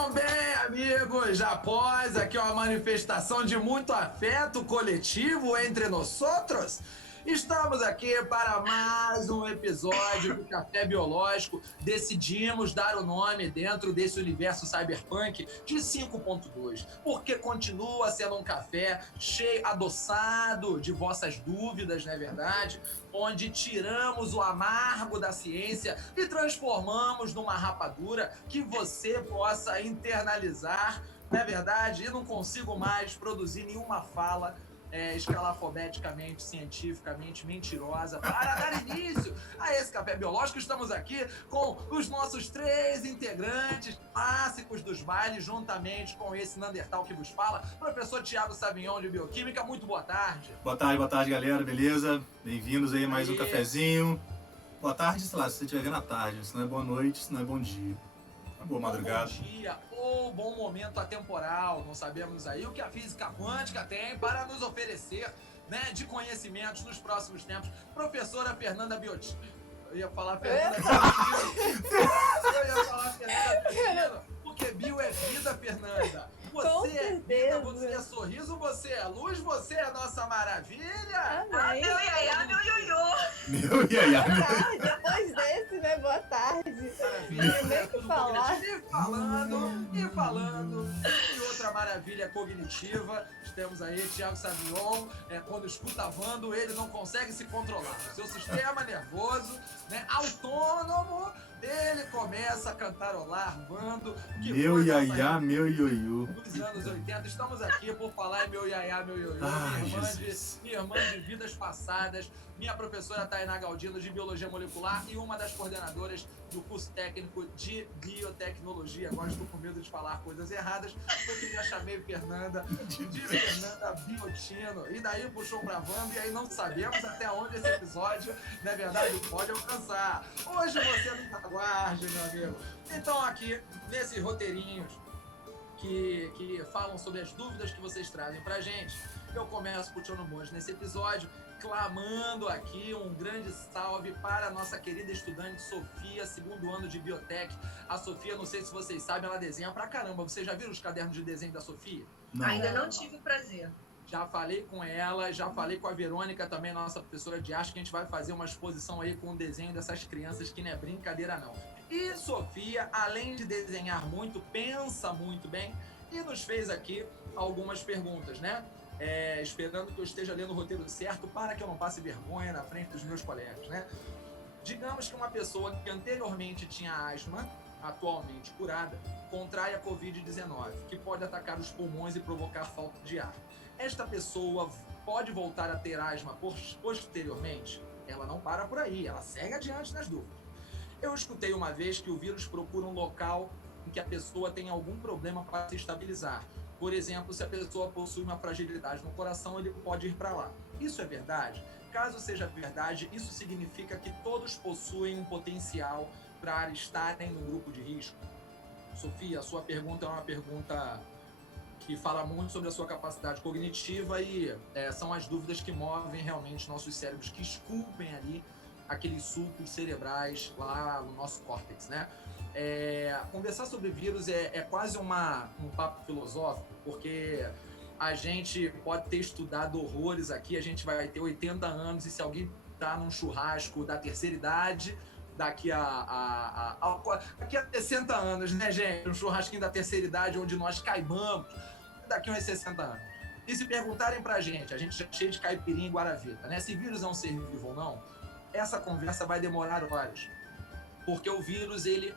Então, bem, amigos, após aqui uma manifestação de muito afeto coletivo entre nós outros, estamos aqui para mais um episódio do Café Biológico. Decidimos dar o nome dentro desse universo cyberpunk de 5.2, porque continua sendo um café cheio, adoçado de vossas dúvidas, não é verdade? Onde tiramos o amargo da ciência e transformamos numa rapadura que você possa internalizar, não é verdade? E não consigo mais produzir nenhuma fala escalafobeticamente, cientificamente mentirosa para dar início a esse café biológico. Estamos aqui com os nossos 3 integrantes clássicos dos bailes, juntamente com esse Neandertal que vos fala, professor Thiago Savignon de Bioquímica. Muito boa tarde. Boa tarde, galera, beleza? Bem-vindos aí a mais um cafezinho. Boa tarde, sei lá, se você estiver vendo à tarde, se não é boa noite, se não é bom dia. Boa madrugada. Bom dia ou bom momento atemporal, não sabemos aí o que a física quântica tem para nos oferecer, né, de conhecimentos nos próximos tempos. Professora Fernanda Biottino. Eu ia falar Fernanda Biottino, porque bio é vida, Fernanda. Você é vida, você é sorriso, você é luz, você é a nossa maravilha. Amém. Meu iaiá, meu ioiô. Meu iaiá, meu iaiá. Depois desse, né? Boa tarde. Maravilha. Nem que falar. E falando. E outra maravilha cognitiva. Temos aí Thiago Savignon. Quando escuta Vando, ele não consegue se controlar. O seu sistema nervoso, né, autônomo, ele começa a cantarolar Vando. Meu iaiá, meu ioiô. Dos anos 80, estamos aqui por falar em meu iaiá, meu ioiô, minha irmã de vidas passadas, minha professora Tainá Galdino de Biologia Molecular e uma das coordenadoras do curso técnico de Biotecnologia. Agora estou com medo de falar coisas erradas, porque já chamei Fernanda de Fernanda Biottino, e daí puxou pra Wanda, e aí não sabemos até onde esse episódio, na verdade, pode alcançar. Hoje você não aguarde, meu amigo. Então aqui, nesses roteirinhos que falam sobre as dúvidas que vocês trazem pra gente, eu começo puxando monte nesse episódio, clamando aqui um grande salve para a nossa querida estudante Sofia, 2º ano de Biotech. A Sofia, não sei se vocês sabem, ela desenha pra caramba. Vocês já viram os cadernos de desenho da Sofia? Não. Ainda não tive o prazer. Já falei com ela, já falei com a Verônica também, nossa professora de arte, que a gente vai fazer uma exposição aí com o desenho dessas crianças, que não é brincadeira não. E Sofia, além de desenhar muito, pensa muito bem e nos fez aqui algumas perguntas, né? Esperando que eu esteja lendo o roteiro certo para que eu não passe vergonha na frente dos meus colegas, né? Digamos que uma pessoa que anteriormente tinha asma, atualmente curada, contrai a Covid-19, que pode atacar os pulmões e provocar falta de ar. Esta pessoa pode voltar a ter asma posteriormente? Ela não para por aí, ela segue adiante nas dúvidas. Eu escutei uma vez que o vírus procura um local em que a pessoa tem algum problema para se estabilizar. Por exemplo, se a pessoa possui uma fragilidade no coração, ele pode ir para lá. Isso é verdade? Caso seja verdade, isso significa que todos possuem um potencial para estarem no grupo de risco? Sofia, a sua pergunta é uma pergunta que fala muito sobre a sua capacidade cognitiva e são as dúvidas que movem realmente nossos cérebros, que esculpem ali aqueles sulcos cerebrais lá no nosso córtex, né? Conversar sobre vírus é quase um papo filosófico, porque a gente pode ter estudado horrores aqui, a gente vai ter 80 anos e se alguém tá num churrasco da terceira idade, daqui a 60 anos, né, gente? Um churrasquinho da terceira idade onde nós caibamos daqui a uns 60 anos. E se perguntarem pra gente, a gente já é cheio de caipirinha e guaravita, né? Se vírus é um ser vivo ou não, essa conversa vai demorar horas. Porque o vírus, ele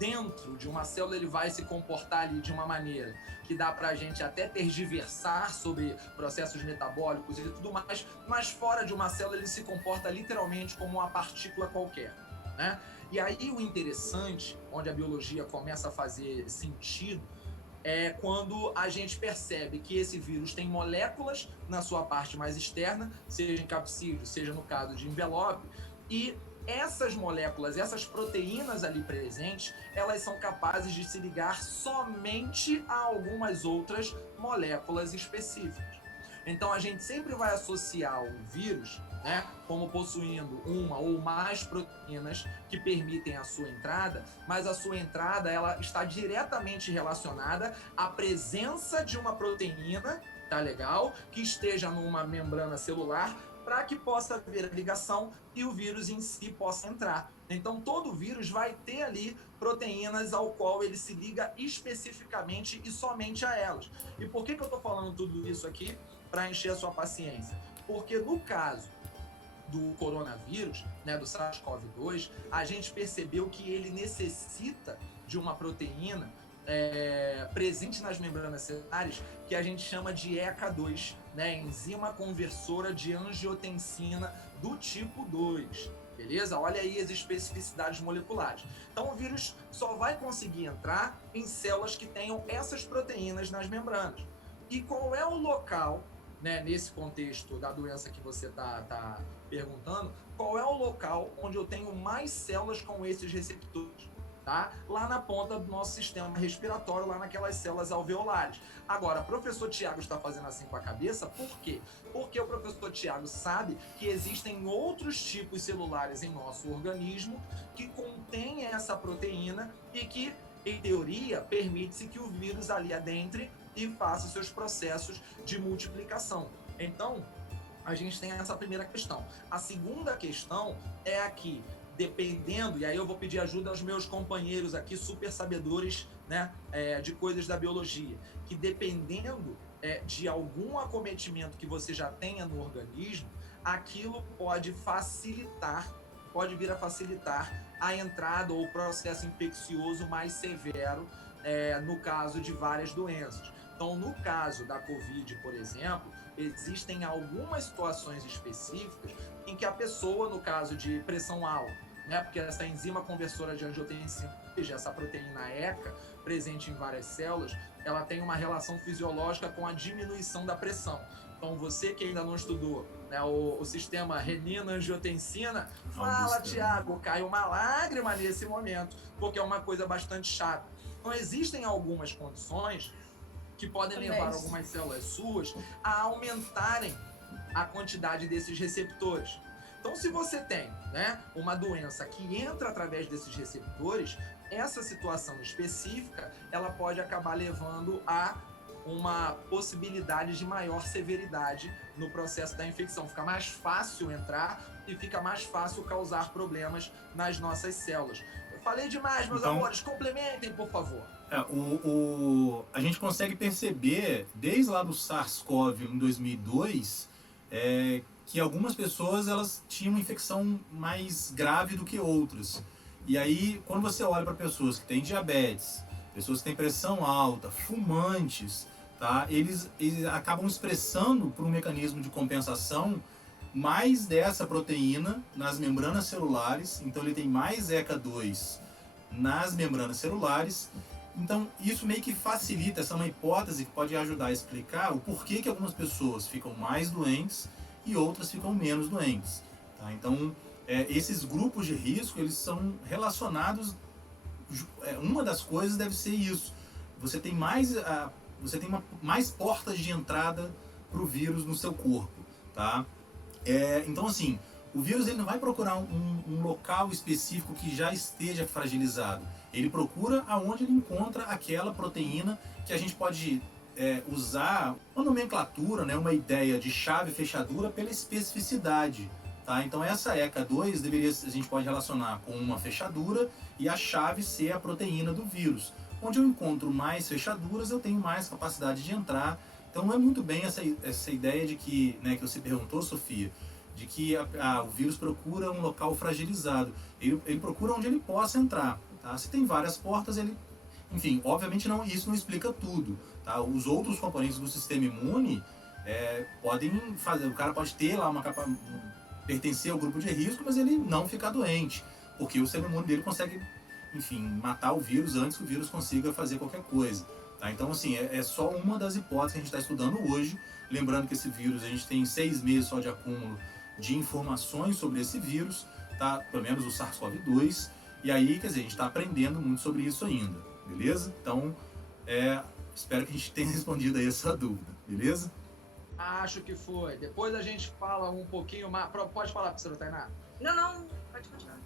dentro de uma célula, ele vai se comportar ali de uma maneira que dá pra gente até tergiversar sobre processos metabólicos e tudo mais, mas fora de uma célula ele se comporta literalmente como uma partícula qualquer, né? E aí o interessante, onde a biologia começa a fazer sentido, é quando a gente percebe que esse vírus tem moléculas na sua parte mais externa, seja em capsídeo, seja no caso de envelope, e essas moléculas, essas proteínas ali presentes, elas são capazes de se ligar somente a algumas outras moléculas específicas. Então a gente sempre vai associar o vírus né, como possuindo uma ou mais proteínas que permitem a sua entrada, mas a sua entrada ela está diretamente relacionada à presença de uma proteína, tá legal, que esteja numa membrana celular para que possa haver a ligação e o vírus em si possa entrar. Então, todo vírus vai ter ali proteínas ao qual ele se liga especificamente e somente a elas. E por que eu estou falando tudo isso aqui? Para encher a sua paciência. Porque no caso do coronavírus, né, do SARS-CoV-2, a gente percebeu que ele necessita de uma proteína presente nas membranas celulares que a gente chama de ECA2, né, enzima conversora de angiotensina do tipo 2. Beleza? Olha aí as especificidades moleculares. Então o vírus só vai conseguir entrar em células que tenham essas proteínas nas membranas. E qual é o local, né, nesse contexto da doença que você está perguntando, qual é o local onde eu tenho mais células com esses receptores? Tá? Lá na ponta do nosso sistema respiratório, lá naquelas células alveolares. Agora, o professor Tiago está fazendo assim com a cabeça, por quê? Porque o professor Tiago sabe que existem outros tipos celulares em nosso organismo que contêm essa proteína e que, em teoria, permite-se que o vírus ali adentre e faça seus processos de multiplicação. Então, a gente tem essa primeira questão. A segunda questão é aqui, dependendo, e aí eu vou pedir ajuda aos meus companheiros aqui, super sabedores, né, de coisas da biologia, que dependendo de algum acometimento que você já tenha no organismo, aquilo pode vir a facilitar a entrada ou o processo infeccioso mais severo no caso de várias doenças. Então, no caso da Covid, por exemplo, existem algumas situações específicas em que a pessoa, no caso de pressão alta, né, porque essa enzima conversora de angiotensina, essa proteína ECA, presente em várias células, ela tem uma relação fisiológica com a diminuição da pressão. Então, você que ainda não estudou, né, o sistema renina-angiotensina, fala, Tiago, cai uma lágrima nesse momento, porque é uma coisa bastante chata. Então, existem algumas condições que podem levar algumas células suas a aumentarem a quantidade desses receptores. Então, se você tem, né, uma doença que entra através desses receptores, essa situação específica, ela pode acabar levando a uma possibilidade de maior severidade no processo da infecção. Fica mais fácil entrar e fica mais fácil causar problemas nas nossas células. Eu falei demais, meus amores, complementem, por favor. A gente consegue perceber, desde lá do SARS-CoV em 2002, que algumas pessoas elas tinham uma infecção mais grave do que outras. E aí, quando você olha para pessoas que têm diabetes, pessoas que têm pressão alta, fumantes, tá? Eles acabam expressando por um mecanismo de compensação mais dessa proteína nas membranas celulares. Então ele tem mais ECA2 nas membranas celulares. Então isso meio que facilita, essa é uma hipótese que pode ajudar a explicar o porquê que algumas pessoas ficam mais doentes e outras ficam menos doentes. Tá? Então esses grupos de risco, eles são relacionados, uma das coisas deve ser isso, você tem mais portas de entrada para o vírus no seu corpo. Tá? Então assim, o vírus ele não vai procurar um local específico que já esteja fragilizado, ele procura aonde ele encontra aquela proteína que a gente pode usar uma nomenclatura, né, uma ideia de chave fechadura pela especificidade. Tá? Então essa ECA2 a gente pode relacionar com uma fechadura e a chave ser a proteína do vírus. Onde eu encontro mais fechaduras, eu tenho mais capacidade de entrar. Então não é muito bem essa ideia de que, né, que você perguntou, Sofia, de que o vírus procura um local fragilizado. Ele procura onde ele possa entrar. Tá? Se tem várias portas, enfim, obviamente isso não explica tudo. Tá? Os outros componentes do sistema imune podem fazer, o cara pode ter lá pertencer ao grupo de risco, mas ele não ficar doente, porque o sistema imune dele consegue, enfim, matar o vírus antes que o vírus consiga fazer qualquer coisa. Tá? Então, assim, é só uma das hipóteses que a gente está estudando hoje. Lembrando que esse vírus, a gente tem 6 meses só de acúmulo de informações sobre esse vírus, tá? Pelo menos o SARS-CoV-2, e aí, quer dizer, a gente está aprendendo muito sobre isso ainda, beleza? Então, espero que a gente tenha respondido aí essa dúvida, beleza? Acho que foi. Depois a gente fala um pouquinho mais. Pode falar, professora Tainá? Não, pode continuar.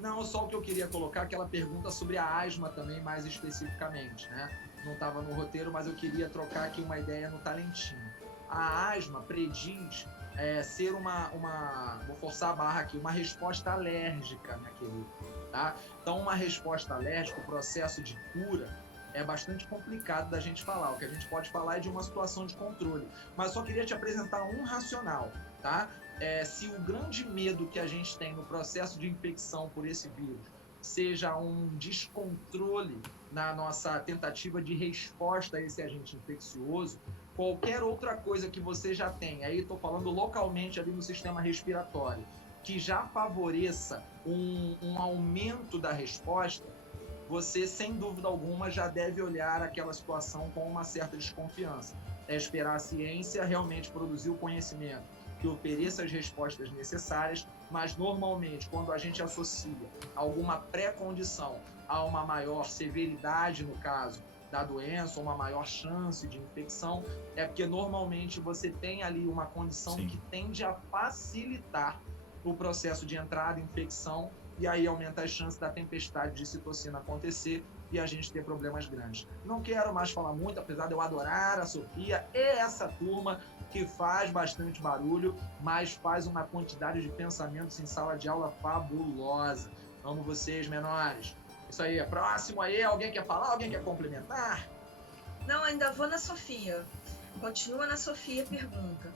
Não, só o que eu queria colocar, aquela pergunta sobre a asma também, mais especificamente, né? Não estava no roteiro, mas eu queria trocar aqui uma ideia no talentinho. A asma prediz ser vou forçar a barra aqui, uma resposta alérgica naquele, tá? Então, uma resposta alérgica, o processo de cura, é bastante complicado da gente falar. O que a gente pode falar é de uma situação de controle. Mas só queria te apresentar um racional, tá? Se o grande medo que a gente tem no processo de infecção por esse vírus seja um descontrole na nossa tentativa de resposta a esse agente infeccioso, qualquer outra coisa que você já tem, aí estou falando localmente ali no sistema respiratório, que já favoreça um aumento da resposta, você, sem dúvida alguma, já deve olhar aquela situação com uma certa desconfiança. É esperar a ciência realmente produzir o conhecimento que ofereça as respostas necessárias, mas normalmente, quando a gente associa alguma pré-condição a uma maior severidade, no caso da doença, ou uma maior chance de infecção, é porque normalmente você tem ali uma condição Sim. que tende a facilitar o processo de entrada em infecção, e aí aumenta as chances da tempestade de citocina acontecer e a gente ter problemas grandes. Não quero mais falar muito, apesar de eu adorar a Sofia e essa turma que faz bastante barulho, mas faz uma quantidade de pensamentos em sala de aula fabulosa. Amo vocês, menores. Isso aí, próximo aí, alguém quer falar? Alguém quer complementar? Não, ainda vou na Sofia. Continua na Sofia, pergunta.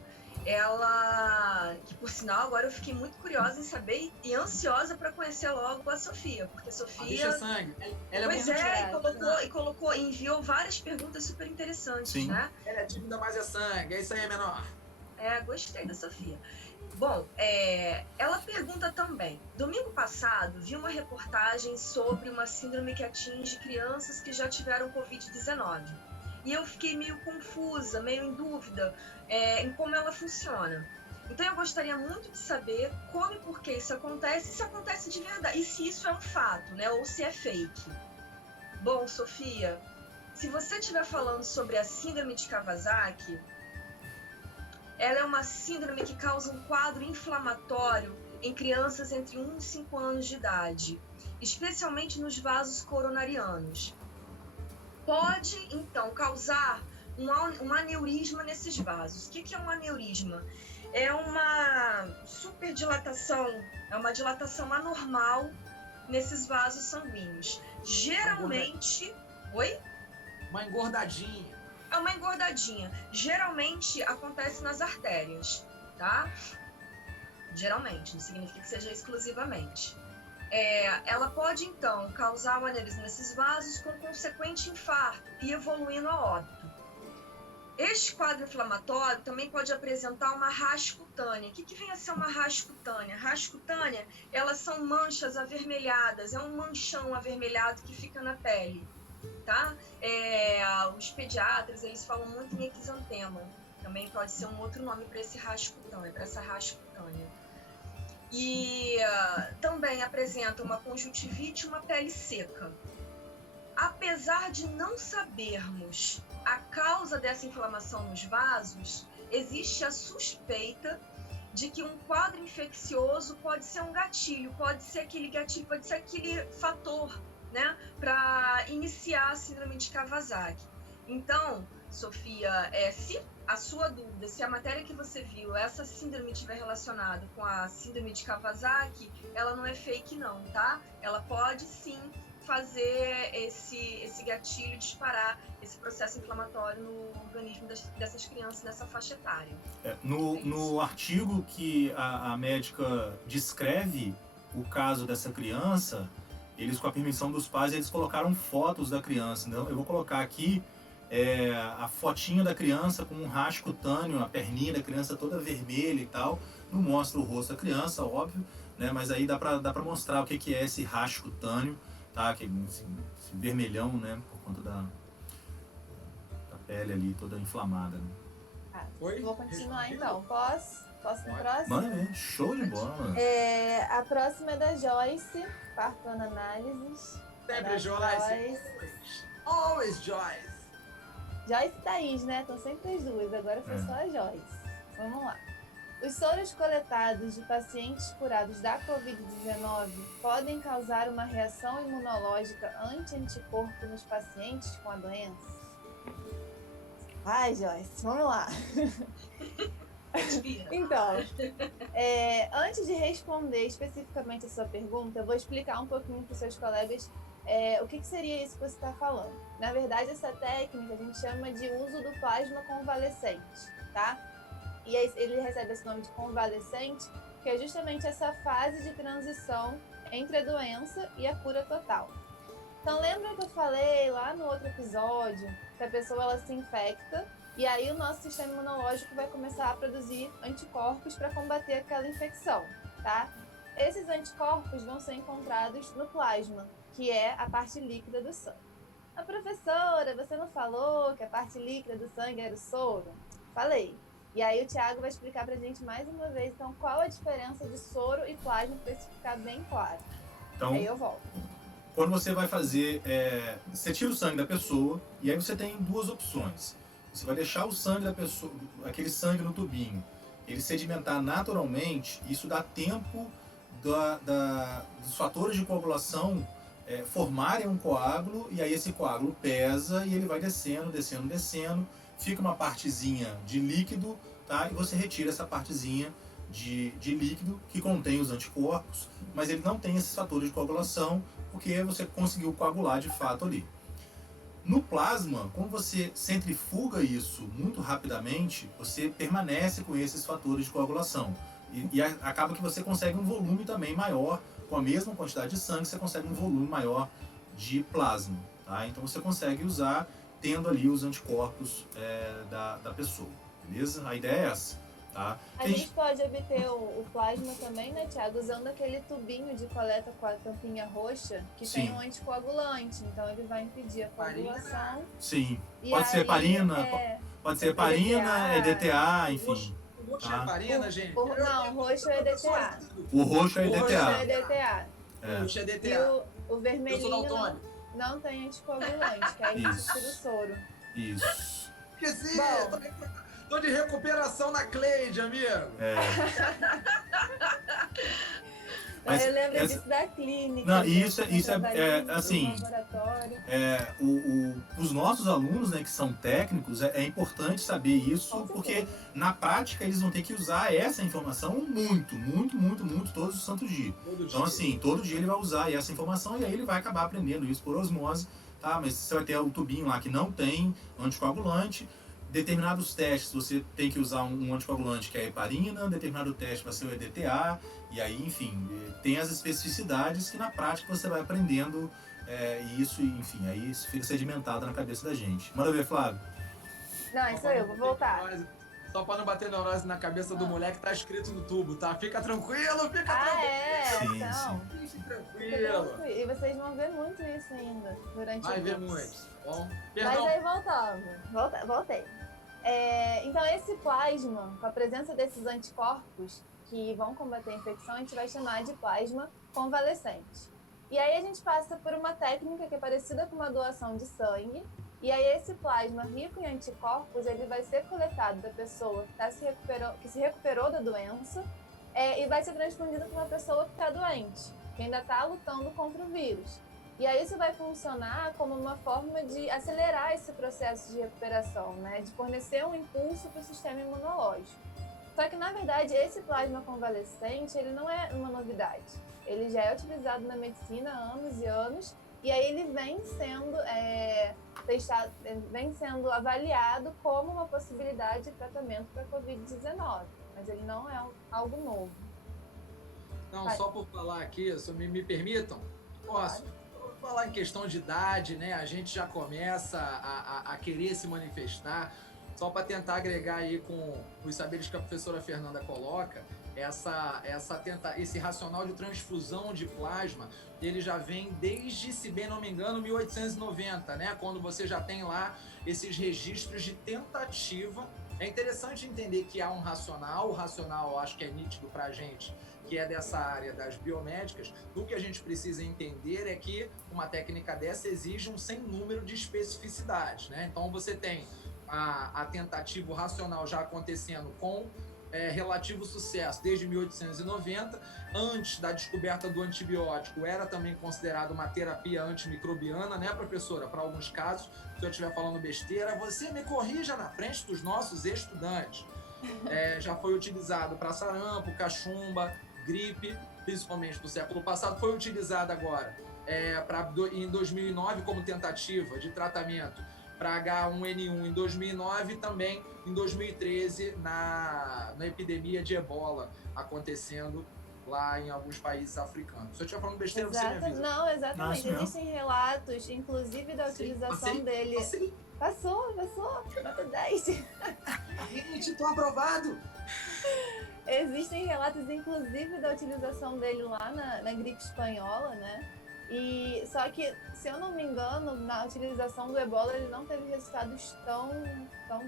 Ela, que por sinal agora eu fiquei muito curiosa em saber e ansiosa para conhecer logo a Sofia, porque a Sofia... Deixa sangue. Ela Pois é, colocou, enviou várias perguntas super interessantes, Sim. né? ela é tímida, mas é sangue. É isso aí, menor. Gostei da Sofia. Bom, ela pergunta também. Domingo passado, vi uma reportagem sobre uma síndrome que atinge crianças que já tiveram Covid-19. E eu fiquei meio confusa, meio em dúvida em como ela funciona. Então eu gostaria muito de saber como e por que isso acontece, se acontece de verdade, e se isso é um fato, né? Ou se é fake. Bom, Sofia, se você estiver falando sobre a síndrome de Kawasaki, ela é uma síndrome que causa um quadro inflamatório em crianças entre 1 e 5 anos de idade, especialmente nos vasos coronarianos. Pode, então, causar um aneurisma nesses vasos. O que é um aneurisma? É uma superdilatação, é uma dilatação anormal nesses vasos sanguíneos. Geralmente... Oi? Uma engordadinha. É uma engordadinha. Geralmente acontece nas artérias, tá? Geralmente, não significa que seja exclusivamente. Ela pode, então, causar um aneurisma nesses vasos com consequente infarto e evoluindo a óbito. Este quadro inflamatório também pode apresentar uma rasca cutânea. O que vem a ser uma rasca cutânea? Rasca cutânea, elas são manchas avermelhadas, é um manchão avermelhado que fica na pele, tá? Os pediatras, eles falam muito em exantema. Também pode ser um outro nome para esse rasca cutânea, para essa rasca cutânea. E também apresenta uma conjuntivite e uma pele seca. Apesar de não sabermos a causa dessa inflamação nos vasos, existe a suspeita de que um quadro infeccioso pode ser um gatilho, pode ser aquele gatilho, pode ser aquele fator, né, para iniciar a síndrome de Kawasaki. Então, Sofia, se a sua dúvida, se a matéria que você viu, essa síndrome estiver relacionada com a síndrome de Kawasaki, ela não é fake não, tá? Ela pode sim fazer esse gatilho, disparar esse processo inflamatório no organismo dessas crianças nessa faixa etária. No artigo que a médica descreve o caso dessa criança, eles, com a permissão dos pais, eles colocaram fotos da criança. Então, eu vou colocar aqui a fotinha da criança com um rasgo cutâneo, a perninha da criança toda vermelha e tal. Não mostra o rosto da criança, óbvio, né? Mas aí dá pra mostrar o que é esse rasgo cutâneo, tá? Esse vermelhão, né? Por conta da pele ali toda inflamada. Né? Vou continuar então. Posso ir pro próximo? Manda ver, show de bola. A próxima é da Joyce, quarto ano análises. Sempre Joyce. Always Joyce. Joyce e Thaís, né? Estão sempre as duas, agora foi só a Joyce. Vamos lá. Os soros coletados de pacientes curados da Covid-19 podem causar uma reação imunológica anti-anticorpo nos pacientes com a doença? Ai, Joyce, vamos lá. Então, antes de responder especificamente a sua pergunta, eu vou explicar um pouquinho para os seus colegas o que seria isso que você está falando. Na verdade, essa técnica a gente chama de uso do plasma convalescente, tá? E ele recebe esse nome de convalescente, que é justamente essa fase de transição entre a doença e a cura total. Então, lembra que eu falei lá no outro episódio que a pessoa ela se infecta e aí o nosso sistema imunológico vai começar a produzir anticorpos para combater aquela infecção, tá? Esses anticorpos vão ser encontrados no plasma, que é a parte líquida do sangue. A professora, você não falou que a parte líquida do sangue era o soro? Falei. E aí o Thiago vai explicar pra gente mais uma vez, então, qual a diferença de soro e plasma, para isso ficar bem claro. Então, aí eu volto. Quando você vai fazer, você tira o sangue da pessoa e aí você tem duas opções. Você vai deixar o sangue da pessoa, aquele sangue no tubinho, ele sedimentar naturalmente, isso dá tempo dos fatores de coagulação formarem um coágulo, e aí esse coágulo pesa e ele vai descendo, descendo, descendo, fica uma partezinha de líquido, tá? E você retira essa partezinha de líquido que contém os anticorpos, mas ele não tem esses fatores de coagulação, porque você conseguiu coagular de fato ali. No plasma, como você centrifuga isso muito rapidamente, você permanece com esses fatores de coagulação. E acaba que você consegue um volume também maior, com a mesma quantidade de sangue, você consegue um volume maior de plasma. Tá? Então você consegue usar tendo ali os anticorpos da pessoa. Beleza? A ideia é essa. Tá? A gente pode obter o plasma também, né, Thiago, usando aquele tubinho de coleta com a tampinha roxa, que Sim. tem um anticoagulante, então ele vai impedir a coagulação. Sim. E Pode ser heparina, pode ser heparina, EDTA, enfim. O roxo é heparina, gente? Não, o roxo é EDTA. O roxo é O roxo EDTA. é EDTA. O roxo é E EDTA. o vermelhinho Eu sou daltônico. não tem anticoagulante, que aí Isso. tira o soro. Isso. Esqueci! Bom. Tô de recuperação na Cleide, amigo. Mas eu lembro essa- disso da clínica. Não, né, isso que eu trabalhei no assim, laboratório. os nossos alunos, né, que são técnicos, é importante saber isso, Com porque certeza. na prática eles vão ter que usar essa informação muito todos os santos dias. Então, assim, todo dia ele vai usar essa informação e aí ele vai acabar aprendendo isso por osmose, tá? Mas você vai ter o tubinho lá que não tem anticoagulante. Determinados testes você tem que usar um anticoagulante que é a heparina, determinado teste vai ser o EDTA, e aí, enfim, tem as especificidades que na prática você vai aprendendo isso, enfim, aí isso fica sedimentado na cabeça da gente. Manda ver, Flávio. Não, isso eu vou voltar. Só pra não bater neurose na cabeça do moleque, tá escrito no tubo, tá? Fica tranquilo, fica Sim, então. Fique Fica tranquilo. tranquilo. E vocês vão ver muito isso ainda durante Vai o ver curso. muito. Bom, Mas perdão. aí voltei. Então esse plasma, com a presença desses anticorpos que vão combater a infecção, a gente vai chamar de plasma convalescente. E aí a gente passa por uma técnica que é parecida com uma doação de sangue, e aí esse plasma rico em anticorpos, ele vai ser coletado da pessoa que se recuperou da doença, e vai ser transfundido para uma pessoa que está doente, que ainda está lutando contra o vírus. E aí isso vai funcionar como uma forma de acelerar esse processo de recuperação, né? De fornecer um impulso para o sistema imunológico. Só que, na verdade, esse plasma convalescente, ele não é uma novidade. Ele já é utilizado na medicina há anos e anos, e aí ele vem sendo vem sendo avaliado como uma possibilidade de tratamento para a Covid-19. Mas ele não é algo novo. Não, só por falar aqui, se me permitam, posso? Falar em questão de idade, né? A gente já começa a querer se manifestar, só para tentar agregar aí com os saberes que a professora Fernanda coloca, esse racional de transfusão de plasma, ele já vem desde, se bem não me engano, 1890, né? Quando você já tem lá esses registros de tentativa. É interessante entender que há um racional, o racional eu acho que é nítido para a gente, que é dessa área das biomédicas. O que a gente precisa entender é que uma técnica dessa exige um sem número de especificidades, né? Então você tem a tentativa racional já acontecendo com relativo sucesso desde 1890. Antes da descoberta do antibiótico, era também considerado uma terapia antimicrobiana, né, professora? Para alguns casos, se eu estiver falando besteira, você me corrija na frente dos nossos estudantes. Já foi utilizado para sarampo, cachumba, gripe, principalmente do século passado. Foi utilizado agora em 2009 como tentativa de tratamento para H1N1 em 2009 e também em 2013 na epidemia de ebola acontecendo lá em alguns países africanos. Se eu estiver falando besteira, você me avisa. Não, exatamente. Não, Existem relatos, inclusive, da utilização dele. Passou, nota 10. Gente, tô aprovado! Existem relatos, inclusive, da utilização dele lá na gripe espanhola, né? E só que, se eu não me engano, na utilização do ebola ele não teve resultados tão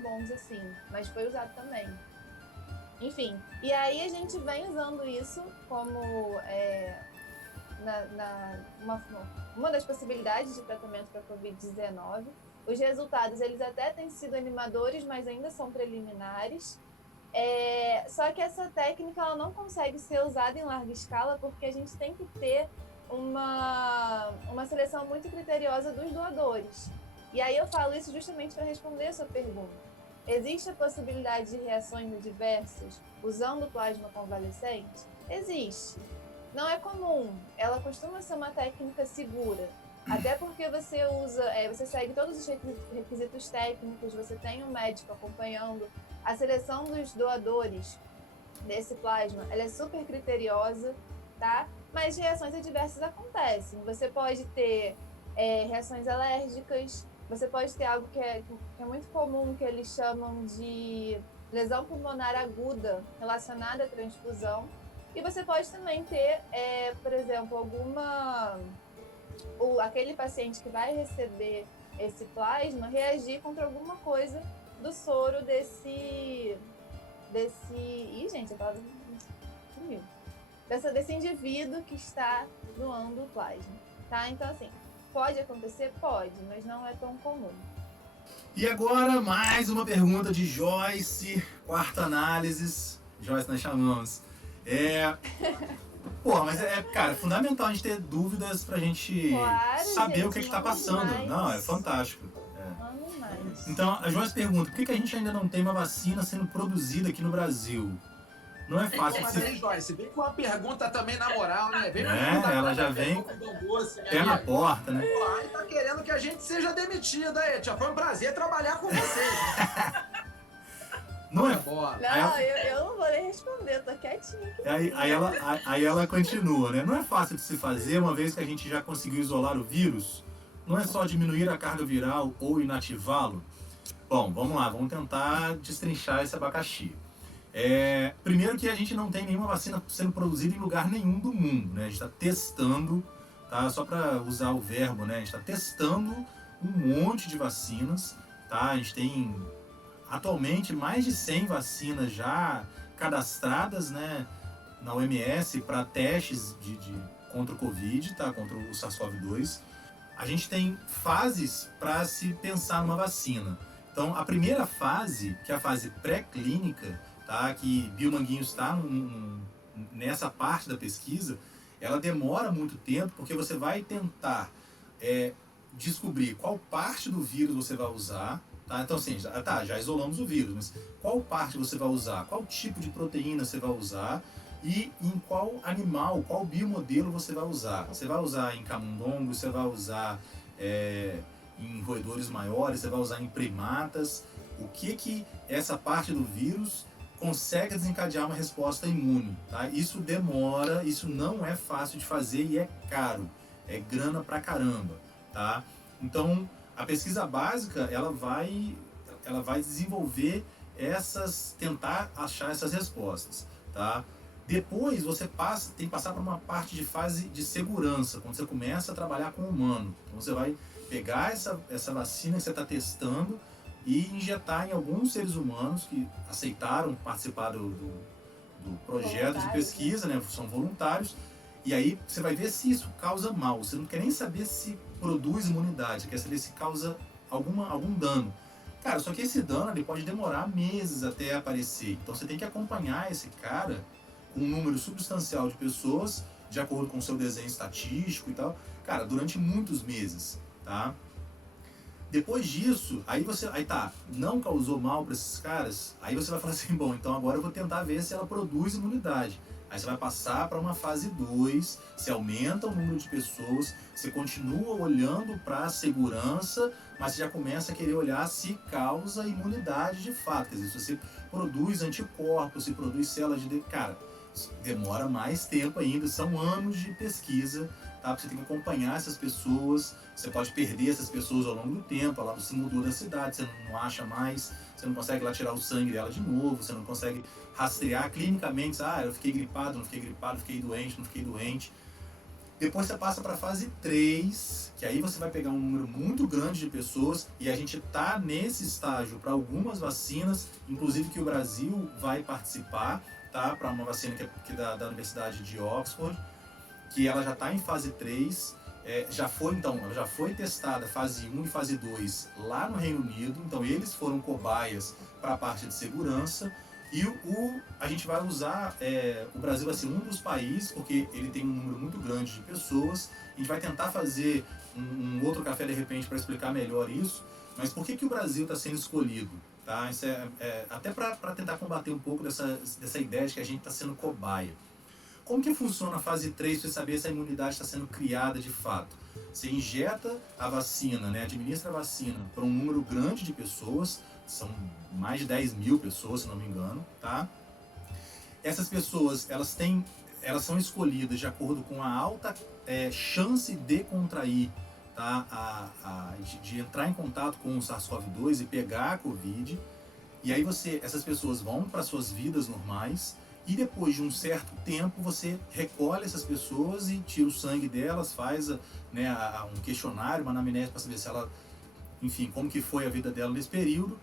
bons assim, mas foi usado também. Enfim, e aí a gente vem usando isso como uma das possibilidades de tratamento para a Covid-19. Os resultados, eles até têm sido animadores, mas ainda são preliminares. Só que essa técnica ela não consegue ser usada em larga escala porque a gente tem que ter uma seleção muito criteriosa dos doadores. E aí eu falo isso justamente para responder a sua pergunta. Existe a possibilidade de reações adversas usando plasma convalescente? Existe. Não é comum. Ela costuma ser uma técnica segura. Até porque você você segue todos os requisitos técnicos, você tem um médico acompanhando. A seleção dos doadores desse plasma, ela é super criteriosa, tá? Mas reações adversas acontecem. Você pode ter reações alérgicas, você pode ter algo que é muito comum, que eles chamam de lesão pulmonar aguda relacionada à transfusão. E você pode também ter, por exemplo, aquele paciente que vai receber esse plasma reagir contra alguma coisa do soro desse... Ih, gente, eu tava... Sumiu. Desse indivíduo que está doando o plasma, tá? Então, assim, pode acontecer? Pode, mas não é tão comum. E agora, mais uma pergunta de Joyce, quarta análise. Joyce, nós chamamos. Mas cara, é fundamental a gente ter dúvidas pra gente saber gente, o que está passando. Mais. Não, é fantástico. Vamos mais. Então, a Joyce pergunta, por que a gente ainda não tem uma vacina sendo produzida aqui no Brasil? Não é fácil de Mas ser... aí, Joyce, vem com uma pergunta também na moral, né? Vem ela já vem pé na porta, né? Pô, aí tá querendo que a gente seja demitido aí, tia. Foi um prazer trabalhar com vocês. Não é? Bola. Não, eu não vou nem responder, eu tô quietinha aqui. Aí ela continua, né? Não é fácil de se fazer, uma vez que a gente já conseguiu isolar o vírus. Não é só diminuir a carga viral ou inativá-lo. Bom, vamos lá, vamos tentar destrinchar esse abacaxi. Primeiro que a gente não tem nenhuma vacina sendo produzida em lugar nenhum do mundo, né? A gente está testando, tá? Só para usar o verbo, né? A gente está testando um monte de vacinas, tá? A gente tem atualmente mais de 100 vacinas já cadastradas, né, na OMS para testes contra o Covid, tá? Contra o SARS-CoV-2. A gente tem fases para se pensar numa vacina. Então, a primeira fase, que é a fase pré-clínica, tá? Que Biomanguinhos está nessa parte da pesquisa, ela demora muito tempo, porque você vai tentar descobrir qual parte do vírus você vai usar, tá? Então, assim, já isolamos o vírus, mas qual parte você vai usar, qual tipo de proteína você vai usar e em qual animal, qual biomodelo você vai usar. Você vai usar em camundongos, você vai usar em roedores maiores, você vai usar em primatas. O que essa parte do vírus consegue desencadear uma resposta imune, tá? Isso demora, isso não é fácil de fazer e é caro, é grana pra caramba, tá? Então, a pesquisa básica, ela vai desenvolver tentar achar essas respostas, tá? Depois você tem que passar por uma parte de fase de segurança, quando você começa a trabalhar com o humano. Então você vai pegar essa vacina que você está testando e injetar em alguns seres humanos que aceitaram participar do projeto de pesquisa, né? São voluntários. E aí você vai ver se isso causa mal. Você não quer nem saber se produz imunidade, quer saber se causa algum dano. Cara, só que esse dano ele pode demorar meses até aparecer. Então você tem que acompanhar esse cara com um número substancial de pessoas, de acordo com o seu desenho estatístico e tal, cara, durante muitos meses, tá? Depois disso, aí tá, não causou mal para esses caras, aí você vai falar assim, bom, então agora eu vou tentar ver se ela produz imunidade. Aí você vai passar para uma fase 2, você aumenta o número de pessoas, você continua olhando para a segurança, mas você já começa a querer olhar se causa imunidade de fato. Quer dizer, se você produz anticorpos, se produz células de... Cara, demora mais tempo ainda, são anos de pesquisa, tá? Porque você tem que acompanhar essas pessoas, você pode perder essas pessoas ao longo do tempo, ela se mudou da cidade, você não acha mais, você não consegue lá tirar o sangue dela de novo, você não consegue rastrear clinicamente, eu fiquei gripado, não fiquei gripado, fiquei doente, não fiquei doente. Depois você passa para a fase 3, que aí você vai pegar um número muito grande de pessoas, e a gente está nesse estágio para algumas vacinas, inclusive que o Brasil vai participar, tá? Para uma vacina que é da Universidade de Oxford, que ela já está em fase 3, ela já foi testada fase 1 e fase 2 lá no Reino Unido, então eles foram cobaias para a parte de segurança, e a gente vai usar, o Brasil vai ser um dos países, porque ele tem um número muito grande de pessoas, a gente vai tentar fazer um outro café de repente para explicar melhor isso, mas por que o Brasil está sendo escolhido? Tá? Isso até para tentar combater um pouco dessa ideia de que a gente está sendo cobaia. Como que funciona a fase 3 para saber se a imunidade está sendo criada de fato? Você injeta a vacina, né, administra a vacina para um número grande de pessoas, são mais de 10 mil pessoas, se não me engano, tá? Essas pessoas, elas são escolhidas de acordo com a alta chance de contrair, tá? De entrar em contato com o SARS-CoV-2 e pegar a Covid. E aí essas pessoas vão para suas vidas normais, e depois de um certo tempo você recolhe essas pessoas e tira o sangue delas, faz um questionário, uma anamnese para saber se ela, enfim, como que foi a vida dela nesse período,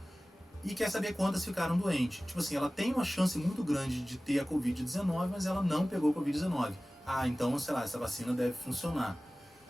e quer saber quantas ficaram doentes. Tipo assim, ela tem uma chance muito grande de ter a Covid-19, mas ela não pegou a Covid-19. Então, sei lá, essa vacina deve funcionar.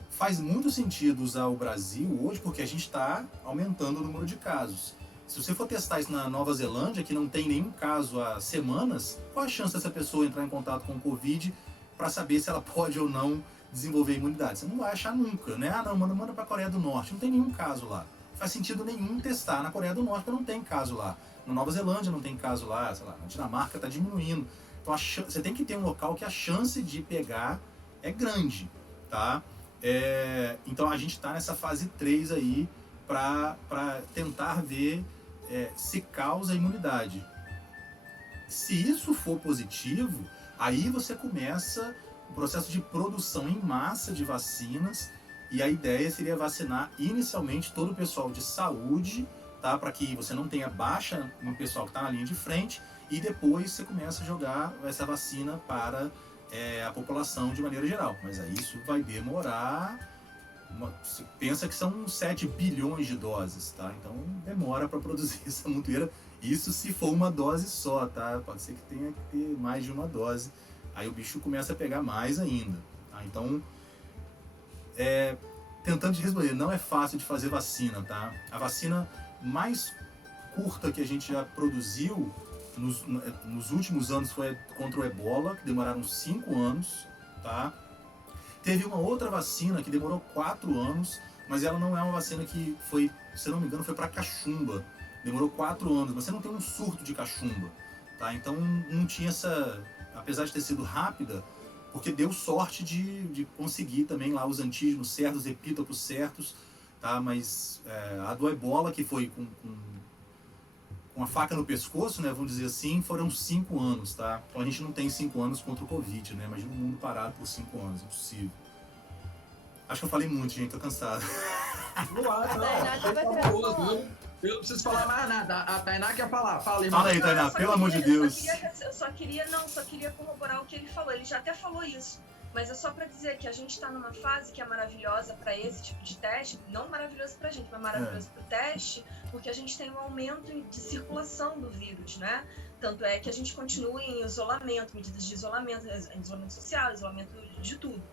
Faz muito sentido usar o Brasil hoje, porque a gente está aumentando o número de casos. Se você for testar isso na Nova Zelândia, que não tem nenhum caso há semanas, qual a chance dessa pessoa entrar em contato com o Covid para saber se ela pode ou não desenvolver imunidade? Você não vai achar nunca, né? Não, manda para a Coreia do Norte, não tem nenhum caso lá. Não faz sentido nenhum testar na Coreia do Norte, porque não tem caso lá. Na Nova Zelândia não tem caso lá, sei lá, na Dinamarca está diminuindo. Então você tem que ter um local que a chance de pegar é grande, tá? Então a gente está nessa fase 3 aí para tentar ver se causa imunidade. Se isso for positivo, aí você começa o processo de produção em massa de vacinas, e a ideia seria vacinar inicialmente todo o pessoal de saúde, tá? Para que você não tenha baixa no pessoal que está na linha de frente, e depois você começa a jogar essa vacina para a população de maneira geral. Mas aí isso vai demorar. Você pensa que são 7 bilhões de doses, tá? Então demora para produzir essa montoeira. Isso se for uma dose só, tá? Pode ser que tenha que ter mais de uma dose. Aí o bicho começa a pegar mais ainda, tá? Então, tentando te responder, não é fácil de fazer vacina, tá? A vacina mais curta que a gente já produziu nos últimos anos foi contra o Ebola, que demoraram 5 anos, tá? Teve uma outra vacina que demorou 4 anos, mas ela não é uma vacina que foi, se não me engano, foi para cachumba. Demorou 4 anos, mas você não tem um surto de cachumba, tá? Então não tinha essa, apesar de ter sido rápida, porque deu sorte de conseguir também lá os antígenos certos, os epítopos certos, tá? Mas a do Ebola, que foi com a faca no pescoço, né, vamos dizer assim, foram 5 anos, tá? Então a gente não tem 5 anos contra o Covid, né? Imagina o mundo parado por 5 anos, impossível. Acho que eu falei muito, gente, tô cansado. Eu não preciso falar mais nada. A Tainá quer falar. Fala aí, Tainá, pelo amor de Deus. Eu só queria corroborar o que ele falou. Ele já até falou isso. Mas é só para dizer que a gente está numa fase que é maravilhosa para esse tipo de teste, não maravilhoso para a gente, mas maravilhoso para o teste, porque a gente tem um aumento de circulação do vírus, né? Tanto é que a gente continua em isolamento, medidas de isolamento social, isolamento de tudo.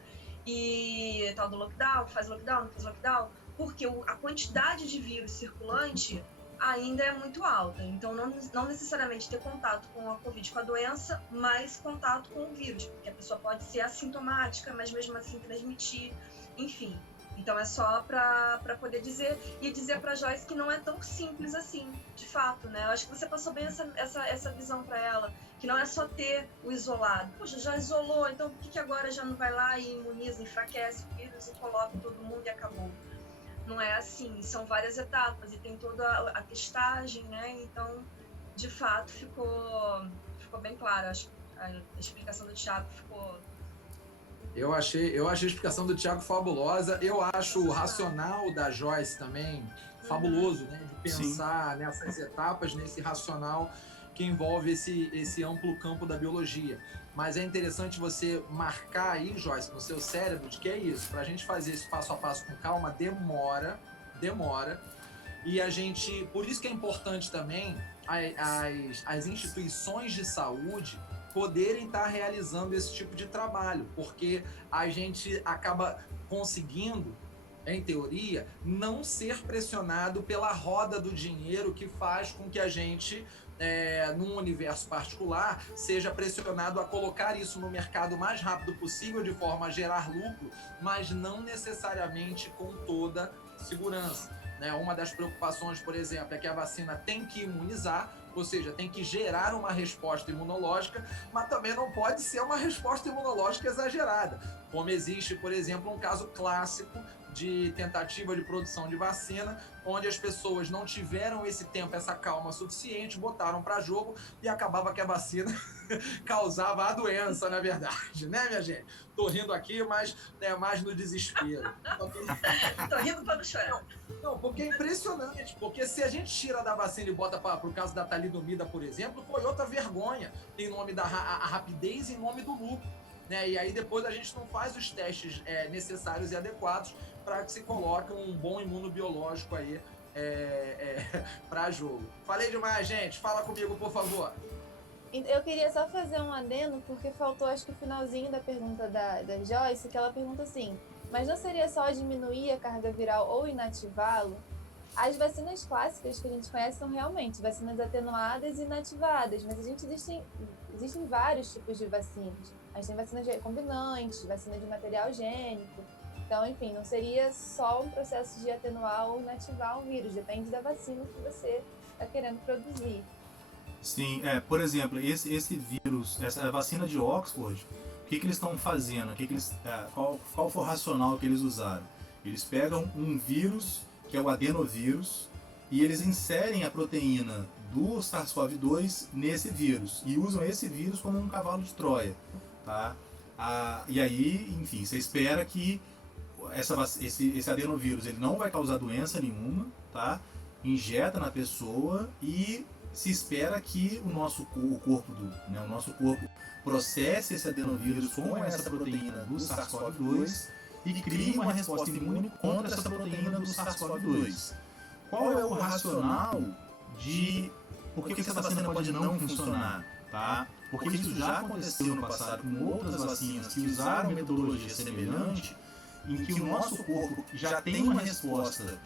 E tal do lockdown, faz lockdown, não faz lockdown, porque a quantidade de vírus circulante ainda é muito alta. Então, não necessariamente ter contato com a Covid, com a doença, mas contato com o vírus, porque a pessoa pode ser assintomática, mas mesmo assim transmitir, enfim. Então, é só para poder dizer, e dizer para Joyce que não é tão simples assim, de fato, né? Eu acho que você passou bem essa visão para ela, que não é só ter o isolado. Poxa, já isolou, então por que agora já não vai lá e imuniza, enfraquece o vírus e coloca todo mundo e acabou? Não é assim, são várias etapas e tem toda a testagem, né? Então, de fato, ficou bem claro. Acho que a explicação do Thiago ficou... Eu achei a explicação do Thiago fabulosa. Eu acho o racional da Joyce também fabuloso, né? De pensar nessas etapas, nesse racional que envolve esse amplo campo da biologia. Mas é interessante você marcar aí, Joyce, no seu cérebro, de que é isso. Para a gente fazer esse passo a passo com calma, demora. E a gente... Por isso que é importante também as instituições de saúde poderem estar realizando esse tipo de trabalho, porque a gente acaba conseguindo, em teoria, não ser pressionado pela roda do dinheiro que faz com que a gente... num universo particular, seja pressionado a colocar isso no mercado o mais rápido possível, de forma a gerar lucro, mas não necessariamente com toda segurança, né? Uma das preocupações, por exemplo, é que a vacina tem que imunizar, ou seja, tem que gerar uma resposta imunológica, mas também não pode ser uma resposta imunológica exagerada, como existe, por exemplo, um caso clássico de tentativa de produção de vacina, onde as pessoas não tiveram esse tempo, essa calma suficiente, botaram para jogo e acabava que a vacina causava a doença, na verdade, né, minha gente? Tô rindo aqui, mas é mais no desespero. Tô rindo para não chorar. Não, porque é impressionante, porque se a gente tira da vacina e bota para o caso da talidomida, por exemplo, foi outra vergonha, em nome da rapidez e em nome do lucro. Né? E aí depois a gente não faz os testes necessários e adequados para que se coloque um bom imunobiológico aí para jogo. Falei demais, gente. Fala comigo, por favor. Eu queria só fazer um adendo, porque faltou, acho que o finalzinho da pergunta da Joyce, que ela pergunta assim, mas não seria só diminuir a carga viral ou inativá-lo? As vacinas clássicas que a gente conhece são realmente vacinas atenuadas e inativadas, mas existem vários tipos de vacinas. A gente tem vacinas recombinantes, vacina de material gênico. Então, enfim, não seria só um processo de atenuar ou inativar um vírus, depende da vacina que você está querendo produzir. Sim, por exemplo, esse vírus, essa vacina de Oxford, o que eles estão fazendo? Qual foi o racional que eles usaram? Eles pegam um vírus, que é o adenovírus, e eles inserem a proteína do SARS-CoV-2 nesse vírus, e usam esse vírus como um cavalo de Troia. Tá? E aí, enfim, você espera que esse adenovírus ele não vai causar doença nenhuma, tá? Injeta na pessoa e se espera que o nosso corpo processe esse adenovírus com essa proteína do SARS-CoV-2 e crie uma resposta imune contra essa proteína do SARS-CoV-2. Qual é o racional de por que essa vacina pode não funcionar? Tá? Porque isso já aconteceu no passado com outras vacinas que usaram metodologia semelhante, em que o nosso corpo já tem uma resposta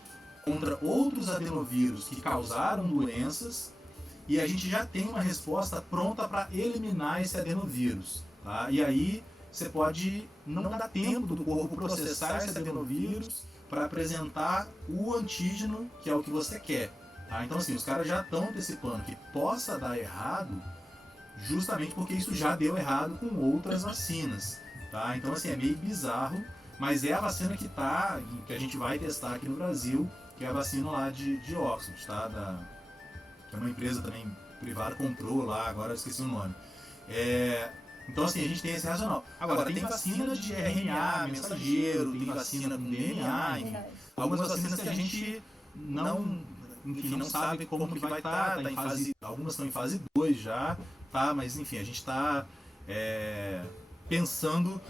contra outros adenovírus que causaram doenças e a gente já tem uma resposta pronta para eliminar esse adenovírus. Tá? E aí você pode não dar tempo do corpo processar esse adenovírus para apresentar o antígeno, que é o que você quer. Tá? Então, assim, os caras já estão antecipando que possa dar errado, justamente porque isso já deu errado com outras vacinas. Tá? Então, assim, é meio bizarro, mas é a vacina que a gente vai testar aqui no Brasil, que é a vacina lá de Oxford, tá? Que é uma empresa também privada, comprou lá, agora eu esqueci o nome. Então, assim, a gente tem esse racional. Agora, tem vacina de RNA, mensageiro, tem vacina com DNA, enfim. Algumas vacinas que a gente não sabe como que vai estar, algumas estão em fase 2 já, tá? Mas, enfim, a gente está pensando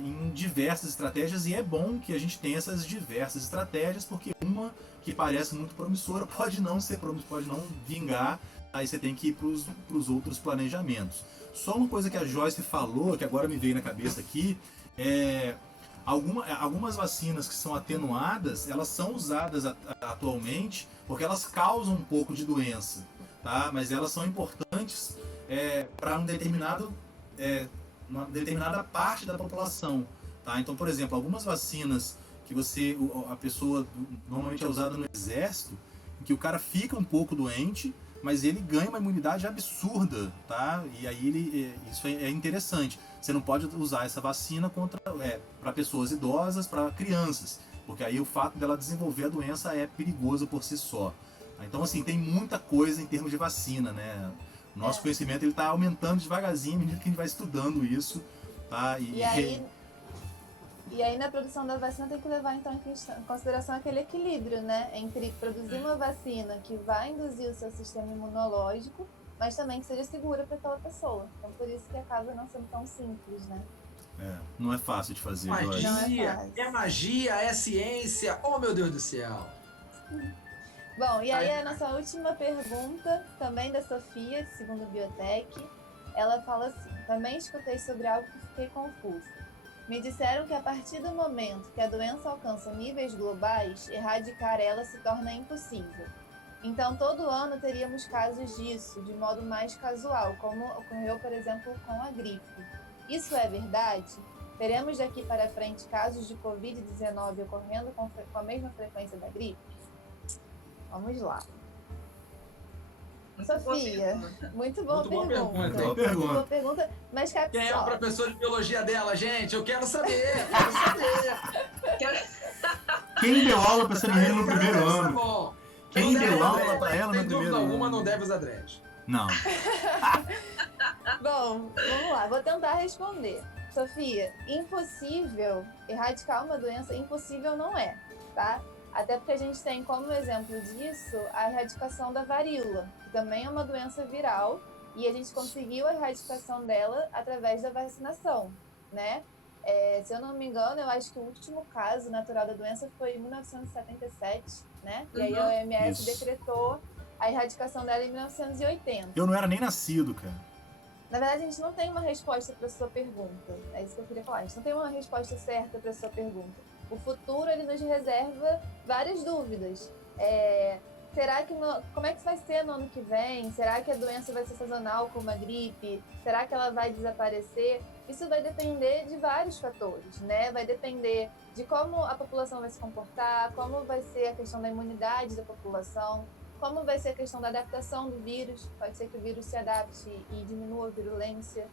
em diversas estratégias e é bom que a gente tenha essas diversas estratégias, porque uma que parece muito promissora pode não ser promissora, pode não vingar, aí você tem que ir para os outros planejamentos. Só uma coisa que a Joyce falou, que agora me veio na cabeça aqui, Algumas vacinas que são atenuadas, elas são usadas atualmente porque elas causam um pouco de doença, tá? Mas elas são importantes para uma determinada parte da população, tá? Então, por exemplo, algumas vacinas que a pessoa normalmente é usada no exército, em que o cara fica um pouco doente, mas ele ganha uma imunidade absurda, tá? E aí isso é interessante. Você não pode usar essa vacina para pessoas idosas, para crianças, porque aí o fato dela desenvolver a doença é perigoso por si só. Então, assim, tem muita coisa em termos de vacina, né? O nosso conhecimento está aumentando devagarzinho, à medida que a gente vai estudando isso, tá? E aí na produção da vacina tem que levar então em consideração aquele equilíbrio, né? Entre produzir uma vacina que vai induzir o seu sistema imunológico, mas também que seja segura para aquela pessoa. Então por isso que acaba não sendo tão simples, né? Não é fácil de fazer. Magia, é magia, é ciência. Oh, meu Deus do céu. Bom, e aí a nossa última pergunta, também da Sofia, segundo Biotech, ela fala assim: também escutei sobre algo que fiquei confusa. Me disseram que a partir do momento que a doença alcança níveis globais, erradicar ela se torna impossível. Então, todo ano teríamos casos disso, de modo mais casual, como ocorreu, por exemplo, com a gripe. Isso é verdade? Teremos daqui para frente casos de Covid-19 ocorrendo com a mesma frequência da gripe? Vamos lá. Sofia, muito boa pergunta. Mas quem é o professor de biologia dela, gente? Eu quero saber. Quem deu aula para essa menina no primeiro ano? Quem deu aula para ela no primeiro ano? Sem dúvida alguma, não deve usar dread. Não. Bom, vamos lá. Vou tentar responder. Sofia, impossível erradicar uma doença, impossível não é, tá? Até porque a gente tem como exemplo disso a erradicação da varíola, que também é uma doença viral, e a gente conseguiu a erradicação dela através da vacinação, né? Se eu não me engano, eu acho que o último caso natural da doença foi em 1977, né? E aí a OMS decretou a erradicação dela em 1980. Eu não era nem nascido, cara. Na verdade, a gente não tem uma resposta para a sua pergunta. É isso que eu queria falar. A gente não tem uma resposta certa para a sua pergunta. O futuro, ele nos reserva várias dúvidas. Como é que vai ser no ano que vem? Será que a doença vai ser sazonal como a gripe? Será que ela vai desaparecer? Isso vai depender de vários fatores, né? Vai depender de como a população vai se comportar, como vai ser a questão da imunidade da população, como vai ser a questão da adaptação do vírus. Pode ser que o vírus se adapte e diminua a virulência.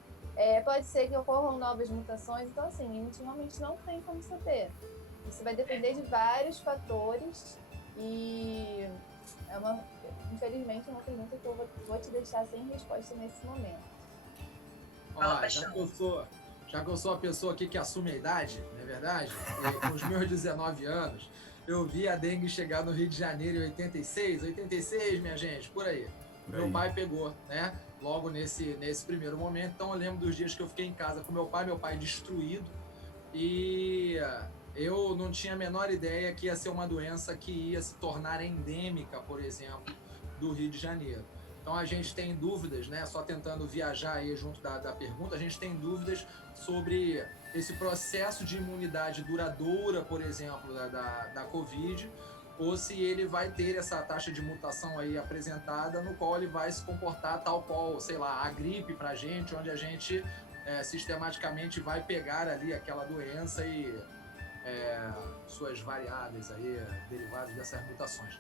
Pode ser que ocorram novas mutações. Então, assim, a gente realmente não tem como saber. Isso vai depender de vários fatores e infelizmente, uma pergunta que eu vou te deixar sem resposta nesse momento. Ó, já que eu sou a pessoa aqui que assume a idade, não é verdade? Com os meus 19 anos, eu vi a dengue chegar no Rio de Janeiro em 86, minha gente, por aí. Meu pai pegou, né? Logo nesse primeiro momento. Então eu lembro dos dias que eu fiquei em casa com meu pai destruído, e eu não tinha a menor ideia que ia ser uma doença que ia se tornar endêmica, por exemplo, do Rio de Janeiro. Então a gente tem dúvidas, né? Só tentando viajar aí junto da pergunta, a gente tem dúvidas sobre esse processo de imunidade duradoura, por exemplo, da Covid, ou se ele vai ter essa taxa de mutação aí apresentada, no qual ele vai se comportar tal qual, sei lá, a gripe pra gente, onde a gente sistematicamente vai pegar ali aquela doença e suas variáveis aí, derivadas dessas mutações.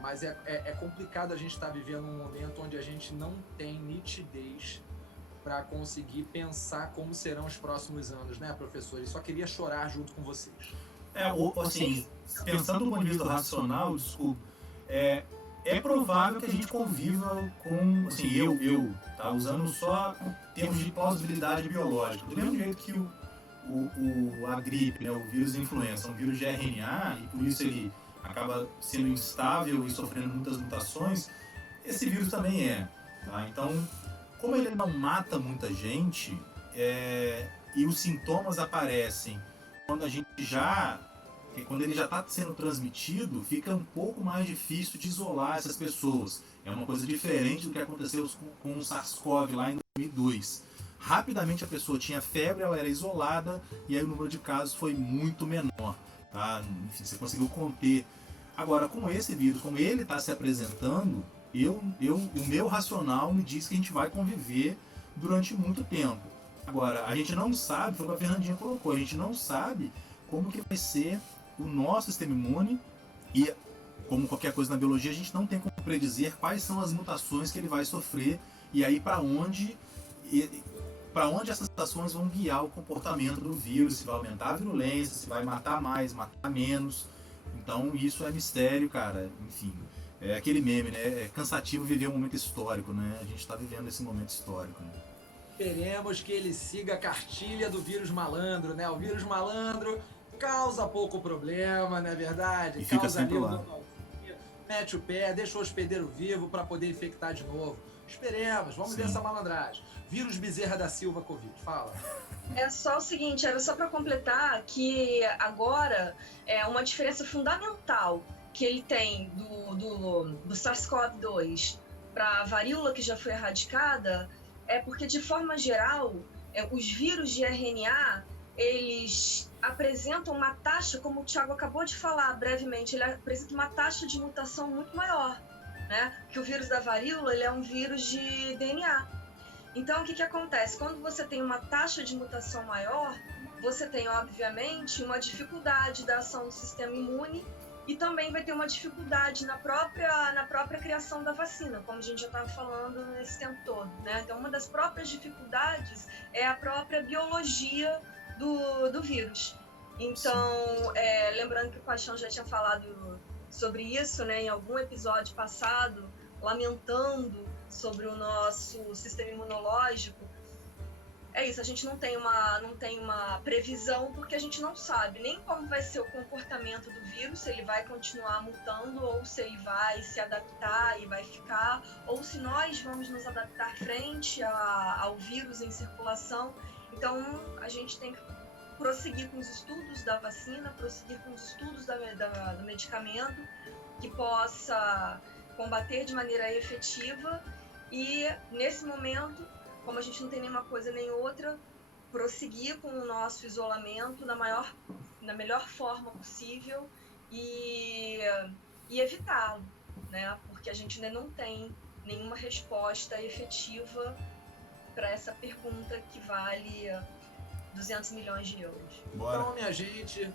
Mas é complicado a gente estar vivendo um momento onde a gente não tem nitidez para conseguir pensar como serão os próximos anos, né, professor? Eu só queria chorar junto com vocês. Assim, pensando do ponto de vista racional, desculpa, é provável que a gente conviva com, assim, tá usando só termos de plausibilidade biológica. Do mesmo jeito que a gripe, né, o vírus influenza, é um vírus de RNA, e por isso ele acaba sendo instável e sofrendo muitas mutações, esse vírus também tá? Então, como ele não mata muita gente, e os sintomas aparecem quando ele já está sendo transmitido, fica um pouco mais difícil de isolar essas pessoas. É uma coisa diferente do que aconteceu com o SARS-CoV lá em 2002. rapidamente a pessoa tinha febre, ela era isolada, e aí o número de casos foi muito menor. Tá? Enfim, você conseguiu conter. Agora, com esse vírus, como ele está se apresentando, o meu racional me diz que a gente vai conviver durante muito tempo. Agora, a gente não sabe, foi o que a Fernandinha colocou, a gente não sabe como que vai ser o nosso sistema imune e, como qualquer coisa na biologia, a gente não tem como predizer quais são as mutações que ele vai sofrer e aí para onde essas mutações vão guiar o comportamento do vírus, se vai aumentar a virulência, se vai matar mais, matar menos. Então isso é mistério, cara. Enfim, é aquele meme, né? É cansativo viver um momento histórico, né? A gente está vivendo esse momento histórico, né? Esperemos que ele siga a cartilha do vírus malandro, né? O vírus malandro causa pouco problema, não é verdade? E fica causa sempre lá. Mete o pé, deixa o hospedeiro vivo para poder infectar de novo. Esperemos, vamos ver essa malandragem. Vírus Bezerra da Silva Covid, fala. É só o seguinte, era só para completar que agora é uma diferença fundamental que ele tem do SARS-CoV-2 para a varíola que já foi erradicada, é porque, de forma geral, os vírus de RNA, eles apresentam uma taxa, como o Thiago acabou de falar brevemente, ele apresenta uma taxa de mutação muito maior, né? Que o vírus da varíola, ele é um vírus de DNA. Então, o que acontece? Quando você tem uma taxa de mutação maior, você tem, obviamente, uma dificuldade da ação do sistema imune e também vai ter uma dificuldade na própria criação da vacina, como a gente já estava falando nesse tempo todo, né? Então, uma das próprias dificuldades é a própria biologia do vírus. Então, lembrando que o Paixão já tinha falado sobre isso, né, em algum episódio passado, lamentando sobre o nosso sistema imunológico, é isso, a gente não tem uma previsão porque a gente não sabe nem como vai ser o comportamento do vírus, se ele vai continuar mutando ou se ele vai se adaptar e vai ficar, ou se nós vamos nos adaptar frente ao vírus em circulação. Então, a gente tem que prosseguir com os estudos da vacina, prosseguir com os estudos do medicamento que possa combater de maneira efetiva e, nesse momento, como a gente não tem nenhuma coisa nem outra, prosseguir com o nosso isolamento na melhor forma possível e evitá-lo, né? Porque a gente ainda não tem nenhuma resposta efetiva para essa pergunta que vale 200 milhões de euros. Bora. Então, minha gente,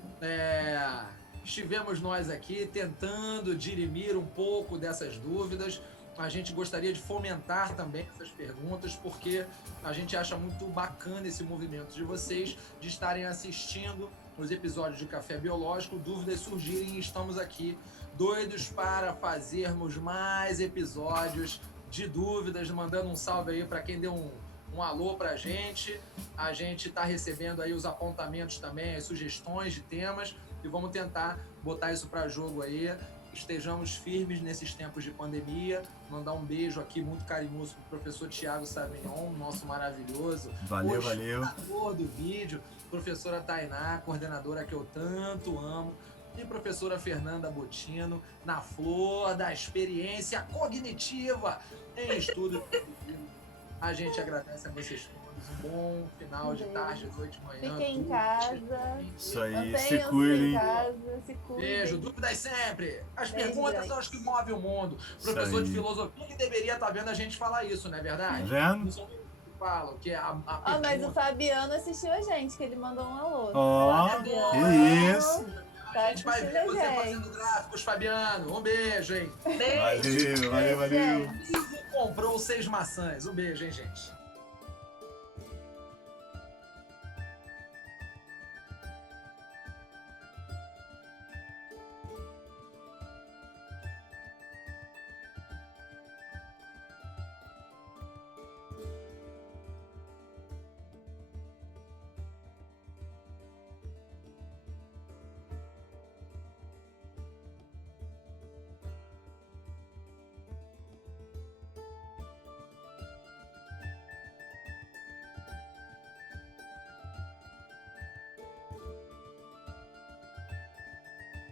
estivemos nós aqui tentando dirimir um pouco dessas dúvidas. A gente gostaria de fomentar também essas perguntas, porque a gente acha muito bacana esse movimento de vocês, de estarem assistindo os episódios de Café Biológico, dúvidas surgirem e estamos aqui doidos para fazermos mais episódios de dúvidas, mandando um salve aí para quem deu um alô pra gente. A gente está recebendo aí os apontamentos também, as sugestões de temas e vamos tentar botar isso para jogo aí. Estejamos firmes nesses tempos de pandemia. Mandar um beijo aqui muito carinhoso pro professor Thiago Savignon, nosso maravilhoso. Valeu. Coordenador do vídeo. Professora Tainá, coordenadora que eu tanto amo. E professora Fernanda Botino, na flor da experiência cognitiva em estudo. A gente agradece a vocês todos. Um bom final de tarde, noite, manhã. Fiquem em casa. Isso aí, Mantenham-se se cuidem. em casa, se cuidem. Beijo, dúvidas sempre. As Beijo, perguntas gente. são as que movem o mundo. Isso Professor de aí. filosofia que deveria estar vendo a gente falar isso, não é verdade? Tá vendo? Não são eles que falam, que é a Ó, mas o pergunta. Fabiano assistiu a gente, que ele mandou um alô. Ó, Fabiano, que isso. tá A gente vai ver assistindo você a gente. fazendo gráficos, Fabiano. Um beijo, hein? Beijo! Valeu. Gente. Comprou 6 maçãs. Um beijo, hein, gente?